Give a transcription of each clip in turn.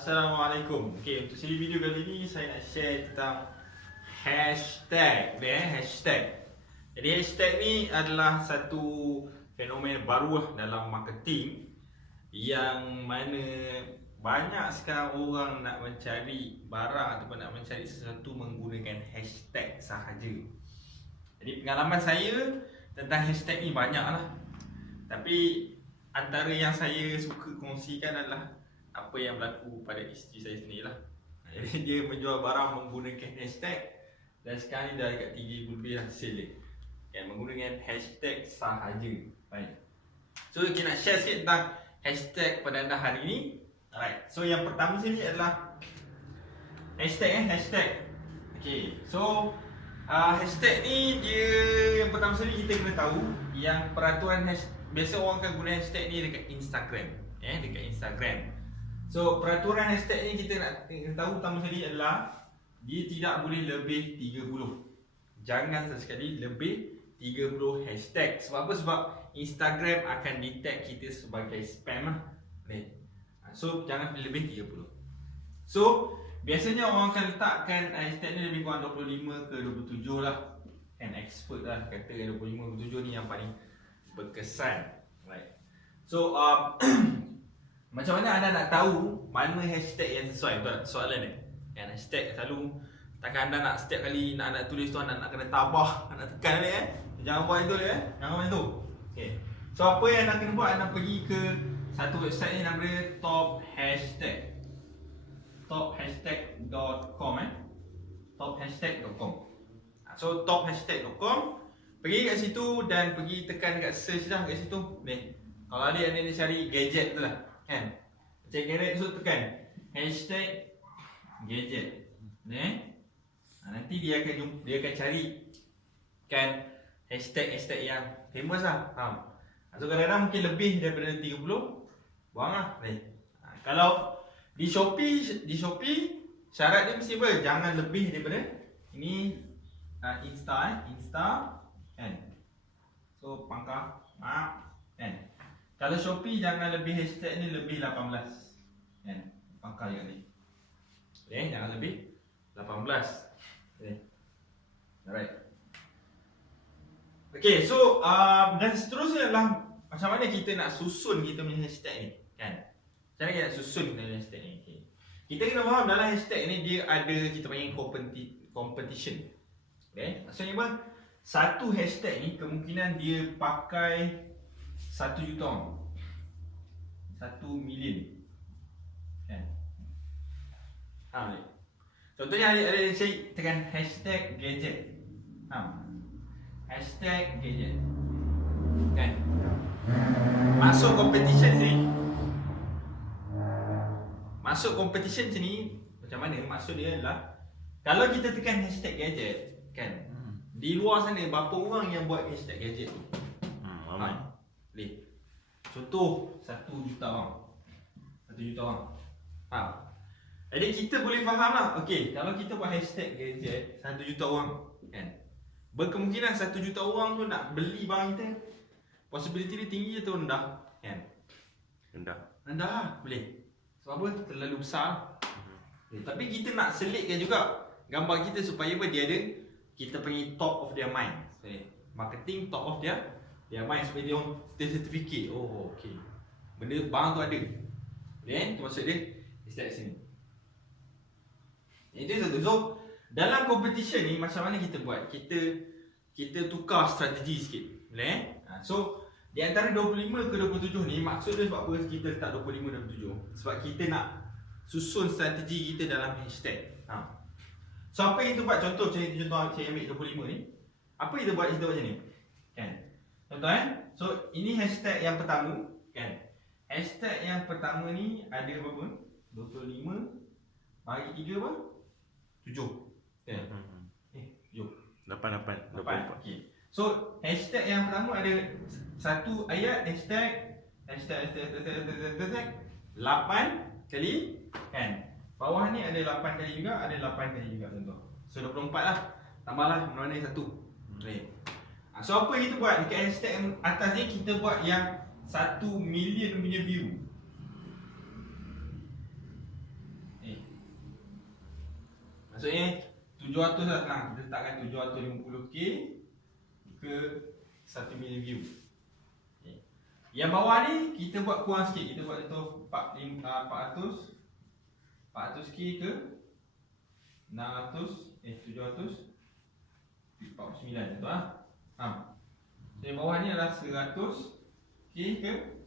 Assalamualaikum. Okey, untuk siri video kali ni saya nak share tentang hashtag. Hashtag. Jadi hashtag ni adalah satu fenomena baru dalam marketing yang mana banyak sekarang orang nak mencari barang ataupun nak mencari sesuatu menggunakan hashtag sahaja. Jadi pengalaman saya tentang hashtag ni banyaklah. Tapi antara yang saya suka kongsikan adalah apa yang berlaku pada isteri saya sendirilah. Jadi dia menjual barang menggunakan hashtag dan sekarang ni dah dekat 3,000 lebih dah sale dia. Yang menggunakan hashtag sahaja. Baik. So kita nak share sikit tentang hashtag pada anda hari ni. Alright. So yang pertama sini adalah hashtag. Okay. So hashtag ni dia yang pertama sekali kita kena tahu yang peraturan biasa orang akan guna hashtag ni dekat Instagram. Dekat Instagram. So peraturan hashtag ni kita nak tahu pertama sekali adalah dia tidak boleh lebih 30. Jangan sekali lebih 30 hashtag. Sebab apa? Sebab Instagram akan detect kita sebagai spam lah. So jangan lebih 30. So biasanya orang akan letakkan hashtag ni lebih kurang 25 ke 27 lah. Kan expert lah kata 25-27 ni yang paling berkesan. Right. So macam mana anda nak tahu mana hashtag yang sesuai? Betul tak soalan ni? Yang hashtag selalu takkan anda nak setiap kali nak tulis tu anda nak kena tabah, nak tekan ni Jangan buat itu Jangan buat itu. Okay. So apa yang anda kena buat? Anda pergi ke satu website ni nama dia Top Hashtag. Tophashtag.com Tophashtag.com. So tophashtag.com. Pergi kat situ dan pergi tekan dekat search lah kat situ. Ni. Kalau ada yang cari gadget tu lah. Kan? Cek gadget tu tekan hashtag gadget. Nanti dia akan cari kan hashtag yang famous lah. Faham? So kadang-kadang mungkin lebih daripada 30. Buang lah. Kalau di Shopee syarat dia mesti apa? Jangan lebih daripada ini Insta kan. So pangkah maaf kan. Kalau Shopee jangan lebih hashtag ni lebih 18 kan. Pangkah yang ni. Jangan lebih 18. Alright. Okay, so dan seterusnya adalah macam mana kita nak susun kita punya hashtag ni kan. Macam mana kita nak susun kita punya hashtag ni. Okay. Kita kena faham dalam hashtag ni dia ada kita panggil competition. Okay. Maksudnya apa? Satu hashtag ni kemungkinan dia pakai 1 juta orang. 1 million. Kan? Contohnya ada saya tekan hashtag gadget. Hashtag gadget. Kan? Masuk competition sini. Masuk competition sini macam mana? Maksud dia adalah kalau kita tekan hashtag gadget kan, di luar sana berapa orang yang buat hashtag gadget tu? Contoh 1 juta orang. 1 juta orang. Jadi kita boleh faham lah. Okay, kalau kita buat hashtag gadget 1 juta orang kan, berkemungkinan 1 juta orang tu nak beli barang kita, possibility dia tinggi atau rendah kan? Rendah lah boleh. Sebab apa? Terlalu besar. Tapi kita nak selitkan juga gambar kita supaya apa? Dia ada kita panggil top of their mind. Marketing top of their mind supaya dia orang tersertifikat. Oh okey. Benda barang tu ada. Itu maksud dia start sini. Itu satu. So dalam competition ni macam mana kita buat? Kita tukar strategi sikit. Boleh? So di antara 25 ke 27 ni maksud dia sebab apa kita letak 25 dan 27? Sebab kita nak susun strategi kita dalam hashtag. So apa yang kita buat? Contoh saya ambil 25 ni. Apa kita buat macam ni? Kan? Contoh So ini hashtag yang pertama kan. Hashtag yang pertama ni ada berapa? 25 bagi 3 apa? 7. Kan? 7. 88. Okey. So hashtag yang pertama ada satu ayat hashtag 8 kali kan. Bawah ni ada 8 kali juga, ada 8 kali juga contoh. So 24 lah. Tambahlah mana-mana satu. So apa kita buat dekat hashtag yang atas ni, kita buat yang 1 million punya view. Maksudnya 700 lah senang. Kita letakkan 750k ke 1 million view. Okay. Yang bawah ni kita buat kurang sikit. Kita buat tu 400k ke 749 betul lah. So yang bawah ni adalah 100k ke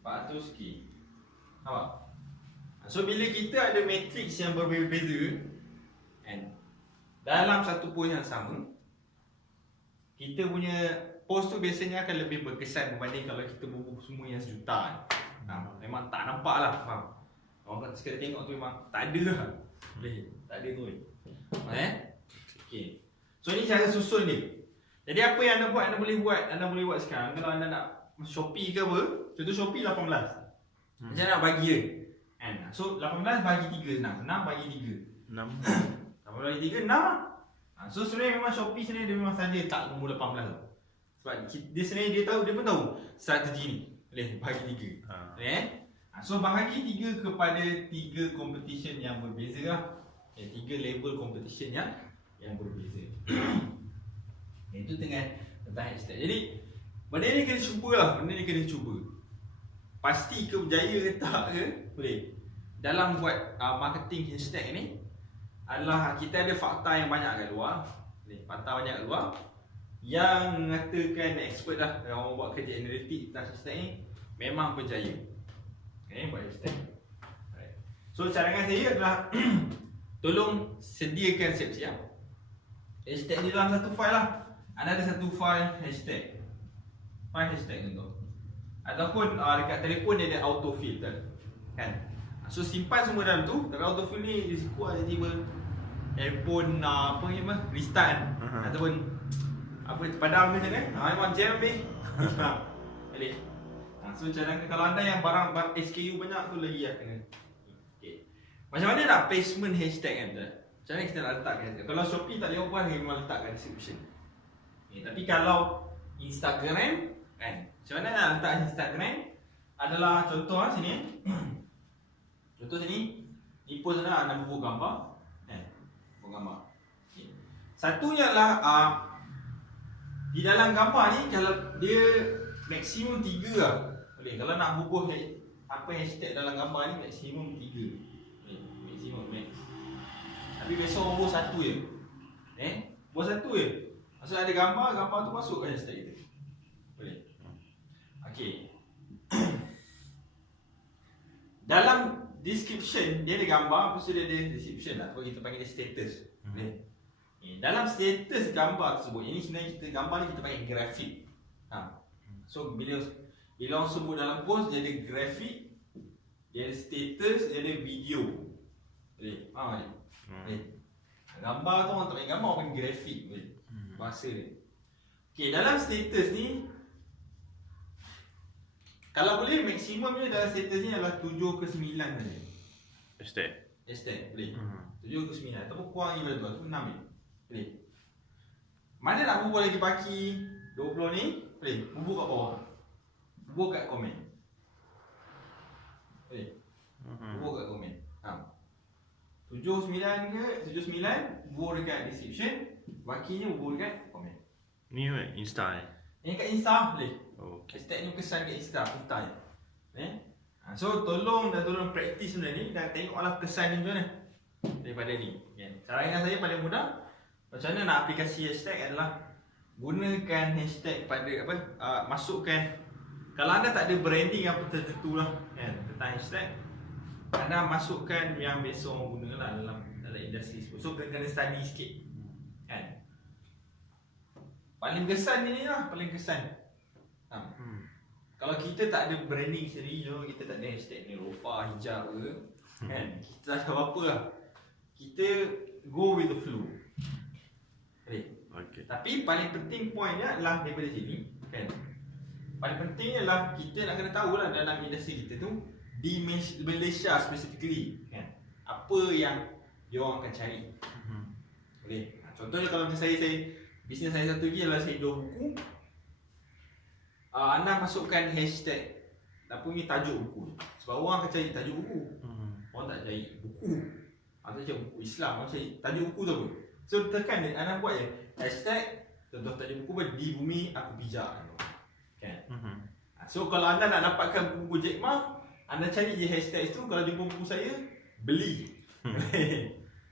400k. Nampak? So bila kita ada matrix yang berbeza-beza kan, dalam satu post yang sama, kita punya post tu biasanya akan lebih berkesan berbanding kalau kita bubuh semua yang sejuta kan. Memang tak nampak lah, faham? Orang kata sekali tengok tu memang tak ada lah. Tak ada tu. Okay. So ni cara susun dia. Jadi apa yang anda buat, anda boleh buat sekarang. Kalau anda nak Shopee ke apa, contoh Shopee 18. Macam nak bagi dia kan? So 18 bagi 3 senang bagi 3 6 bagi 3, 6 lah. So sebenarnya memang Shopee sebenarnya dia memang saja tak nombor 18 tu. Sebab dia sebenarnya dia pun tahu strategi ni. Boleh bagi 3 So bahagi 3 kepada 3 competition yang berbeza lah. 3 level competition yang berbeza. Itu tentang hashtag. Jadi benda ni kena cubalah, pasti ke berjaya ke tak ke, boleh. Dalam buat marketing hashtag ni adalah kita ada fakta yang banyak kat luar. Fakta banyak kat luar yang mengatakan expert lah, orang buat kerja analitik tentang hashtag ni memang berjaya. Buat hashtag. So cadangan saya adalah tolong sediakan siap-siap hashtag ni dalam satu file lah. Anda ada satu file hashtag tu. Ataupun dekat telefon dia ada autofill kan. So simpan semua dalam tu. Tapi autofill ni risiko ada tiba handphone restart kan. Ataupun padam macam ni. Memang jam ni. Boleh. So cadangan kalau anda yang barang SKU banyak tu lagi lah kena. Okay. Macam mana nak placement hashtag kan? Macam mana kita nak letakkan? Kalau Shopee tak boleh buat, memang letakkan description. Tapi kalau Instagram kan, macam mana nak letak Instagram adalah contoh sini. Contoh sini, ni post anda bubuh gambar kan, bubuh gambar. Satunya adalah di dalam gambar ni kalau dia maksimum 3 lah. Boleh. Kalau nak bubuh hashtag dalam gambar ni maksimum 3. Maksimum max. Tapi besok bubuh 1 je. Bubuh 1 je. Maksud ada gambar tu masuk ke hashtag kita. Boleh. Okey. Dalam description dia ada gambar, lepas tu dia ada description lah. Kita panggil dia status. Boleh. Dalam status gambar tersebut, ini sebenarnya gambar ni kita panggil grafik. So bila orang sebut dalam post dia ada grafik, dia ada status, dia ada video. Boleh. Faham tak? Boleh. Gambar tu orang tak panggil gambar, orang panggil grafik. Boleh. Bahasa dia. Okay, dalam status ni kalau boleh maksimum dia dalam status ni adalah 7 ke 9 saja. Hashtag boleh. 7 ke 9 ataupun kurang lagi daripada tu, 6 je. Boleh. Mana nak bubuh lagi baki 20 ni? Boleh. Bubuh kat bawah. Bubuh kat komen. Boleh. Bubuh kat komen. 7, 9 ke? 7, 9 bubuh dekat description. Bakinya bubuh dekat komen. Ni Insta Ni kat Insta boleh. Okay. Hashtag ni kesan kat Insta je. So tolong praktis benda ni dan tengoklah kesan ni macam mana daripada ni. Cadangan saya paling mudah. Macam mana nak aplikasi hashtag adalah gunakan hashtag pada masukkan. Kalau anda tak ada branding apa tertentu lah tentang hashtag, anda masukkan yang biasa orang guna lah dalam industri sebut. So kena study sikit kan. Paling kesan ni lah, paling kesan. Kalau kita tak ada branding sendiri, kita tak ada hashtag ni Rofa hijab ke kan, kita tak ada apa-apa lah. Kita go with the flow. Okay. Tapi paling penting pointnya adalah daripada sini kan. Paling pentingnya adalah kita nak kena tahu lah dalam industri kita tu di Malaysia specifically kan, apa yang dia orang akan cari. Boleh. Contohnya kalau macam saya bisnes saya satu lagi adalah saya jual buku. Anda masukkan hashtag tak punya tajuk buku. Sebab orang akan cari tajuk buku. Orang tak cari buku. Atau cari buku Islam, atau cari tajuk buku tu apa. So tekan dia, anda buat je hashtag contoh tajuk buku apa, di bumi aku bijak kan. So kalau anda nak dapatkan buku Jack Ma, anda cari je hashtag itu. Kalau jumpa buku saya, beli.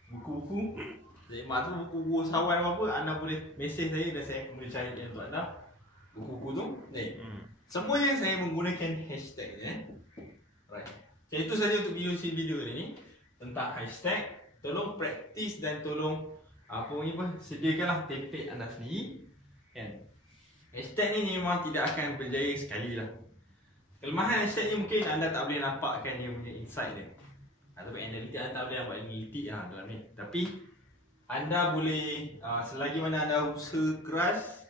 Buku-buku Jack Ma tu, buku-buku usahawan apa, anda boleh mesej saya dan saya boleh cari yang untuk anda buku-buku tu. Semuanya saya menggunakan hashtag right. Jadi itu saja untuk video ini tentang hashtag. Tolong praktis dan tolong sediakanlah template anda sendiri kan. Hashtag ni memang tidak akan berjaya sekali lah. Kelemahan hashtag ni mungkin anda tak boleh nampakkan dia punya insight dia, ataupun analytic anda tak boleh nampak analytic dalam ni. Tapi anda boleh selagi mana anda usaha keras,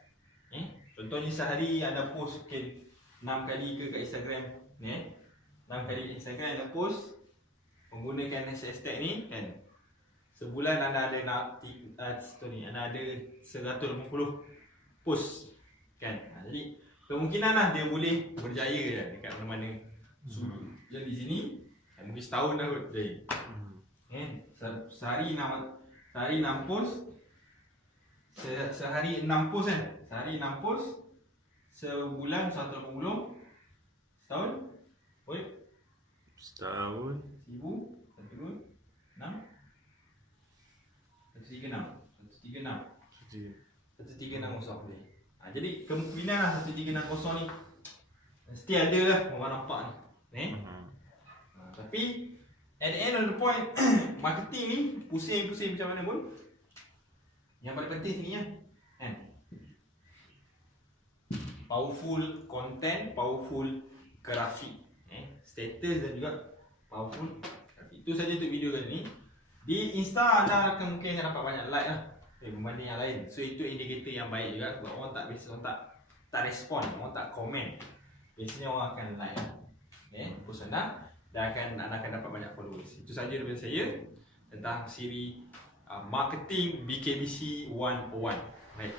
contohnya sehari anda post mungkin 6 kali ke kat Instagram 6 kali kat Instagram anda post menggunakan hashtag ni kan. Sebulan anda ada anda ada 180 post kan. Jadi kemungkinan lah dia boleh berjaya dekat mana-mana sudut. Jadi di sini mungkin setahun dah kot jadi. Sehari 6 post. Sehari 6 post kan. Sehari 6 post. Sebulan 180. Setahun? Boleh? Setahun 1000 1 2 6 136 136 boleh. Jadi kemungkinan lah 1360 ni mesti ada lah orang nampak ni. Tapi at the end of the point marketing ni pusing-pusing macam mana pun, yang paling penting sini kan, powerful content, powerful grafik, status dan juga powerful grafik. Itu saja untuk video kali ni. Di Insta anda akan mungkin dapat banyak like lah berbanding yang lain. So itu indikator yang baik juga. Sebab orang tak respon, orang tak komen, biasanya orang akan like post anda dan anda akan dapat banyak followers. Itu saja daripada saya tentang siri marketing BKBC 101. Baik,